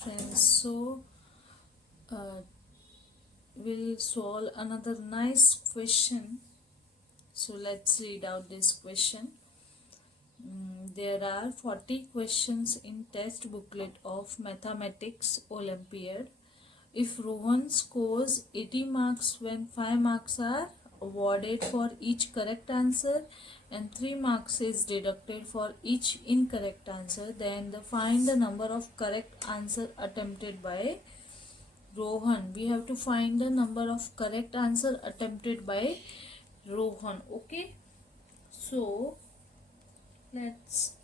friends. So we'll solve another nice question. So let's read out this question. There are 40 questions in test booklet of Mathematics Olympiad. If Rohan scores 80 marks when 5 marks are awarded for each correct answer and 3 marks is deducted for each incorrect answer, then find the number of correct answer attempted by Rohan. We have to find the number of correct answer attempted by Rohan. Okay. So let's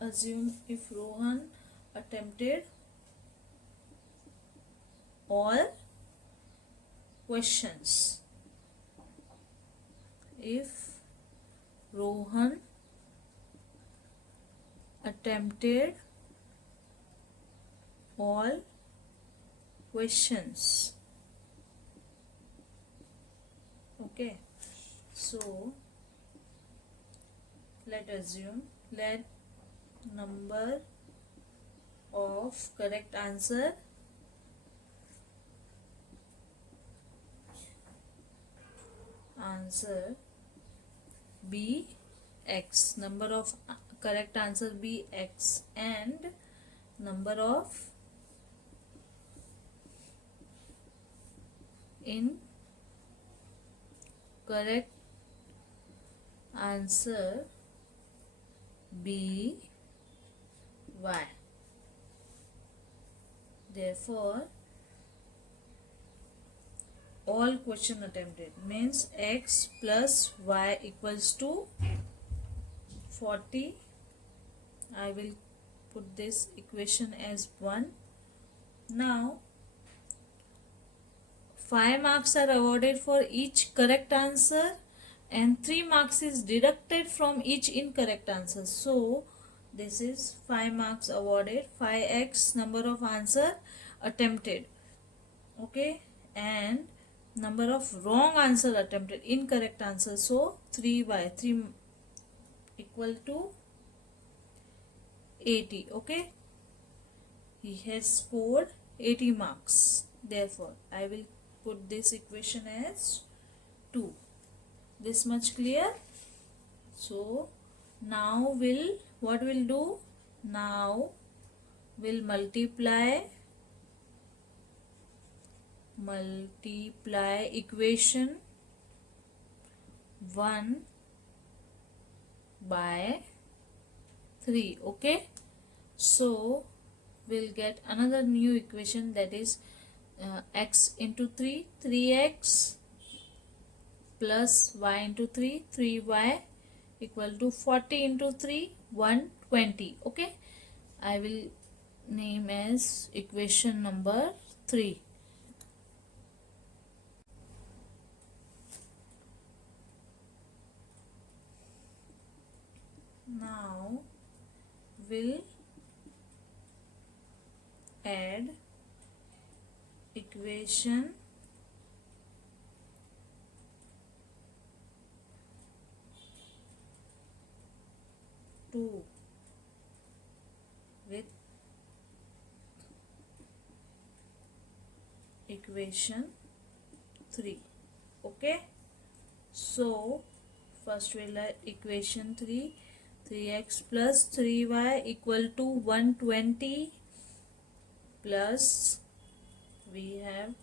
assume if Rohan attempted all questions. If Rohan attempted all questions. Okay. So let number of correct answer be x, number of correct answer be x, and number of incorrect answer be y. Therefore all question attempted means x plus y equals to 40. I will put this equation as 1. Now 5 marks are awarded for each correct answer and 3 marks is deducted from each incorrect answer. So this is 5 marks awarded, 5x number of answer attempted. Okay, and number of wrong answer attempted, incorrect answer. So 3y, 3 equal to 80. Okay, he has scored 80 marks. Therefore I will put this equation as 2. This much clear? So now what we'll do? Now we'll multiply equation 1 by 3. Okay, so we'll get another new equation, that is x into 3, 3x plus y into 3, 3y equal to 40 into 3, 120. Okay, I will name as equation number 3. Now we'll add equation 2 with equation 3. Okay, so first we'll add equation 3, 3x plus 3y equal to 120 plus we have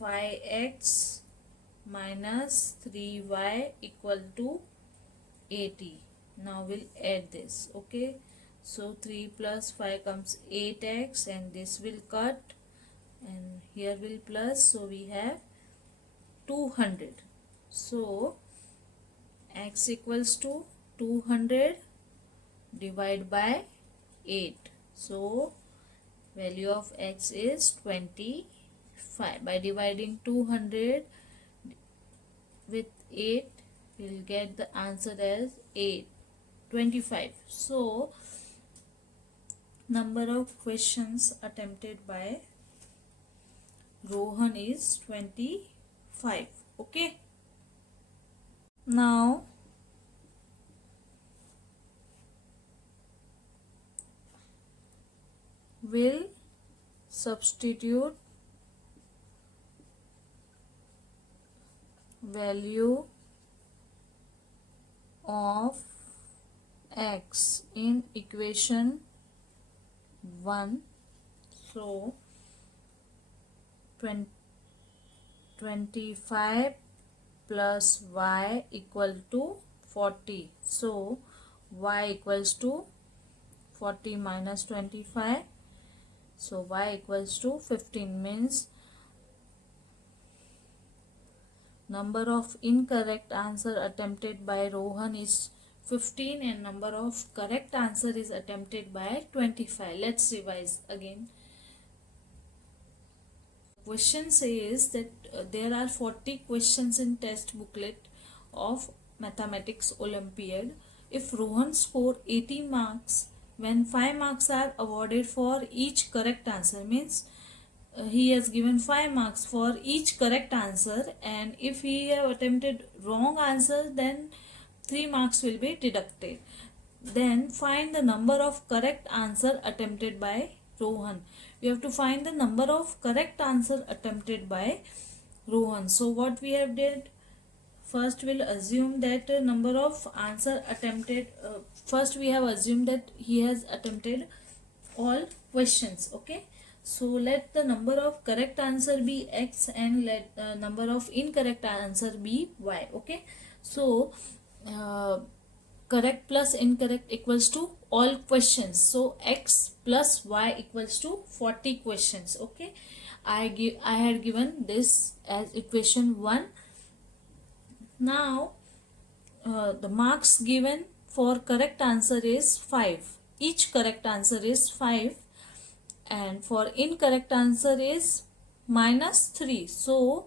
5x minus 3y equal to 80. Now we'll add this. Okay, so 3 plus 5 comes 8x and this will cut and here will plus, so we have 200. So x equals to 200 divided by 8. So value of x is 25. By dividing 200 with 8, we'll get the answer as 25. So number of questions attempted by Rohan is 25. Okay, now we'll substitute value of x in equation 1. So 25 plus y equal to 40. So y equals to 40 minus 25. So y equals to 15, means number of incorrect answer attempted by Rohan is 15 and number of correct answer is attempted by 25. Let's revise again. Question says that there are 40 questions in test booklet of Mathematics Olympiad. If Rohan score 80 marks, when 5 marks are awarded for each correct answer, means he has given 5 marks for each correct answer, and if he have attempted wrong answer, then 3 marks will be deducted. Then find the number of correct answer attempted by Rohan. We have to find the number of correct answer attempted by Rohan. So what we have did, first we'll assume that number of answer attempted, first we have assumed that he has attempted all questions. Okay, so let the number of correct answer be x and let number of incorrect answer be y. Okay, so correct plus incorrect equals to all questions, so x plus y equals to 40 questions. Okay, I had given this as equation 1. Now the marks given for correct answer is 5. Each correct answer is 5, and for incorrect answer is minus 3. So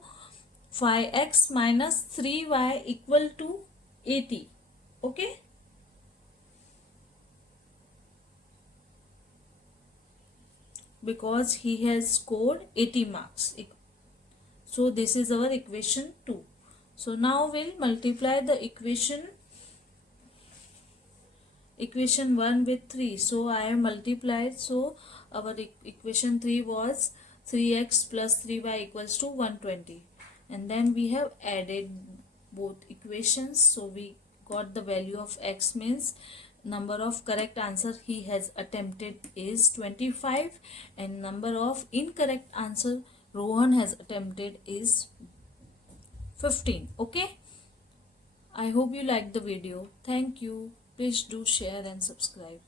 5x minus 3y equal to 80. Okay, because he has scored 80 marks. So this is our equation 2. So now we'll multiply the equation 1 with 3. So I have multiplied. So our equation 3 was 3x plus 3y equals to 120. And then we have added both equations. So we got the value of x, means number of correct answer he has attempted is 25, and number of incorrect answer Rohan has attempted is 15. Okay, I hope you liked the video. Thank you. Please do share and subscribe.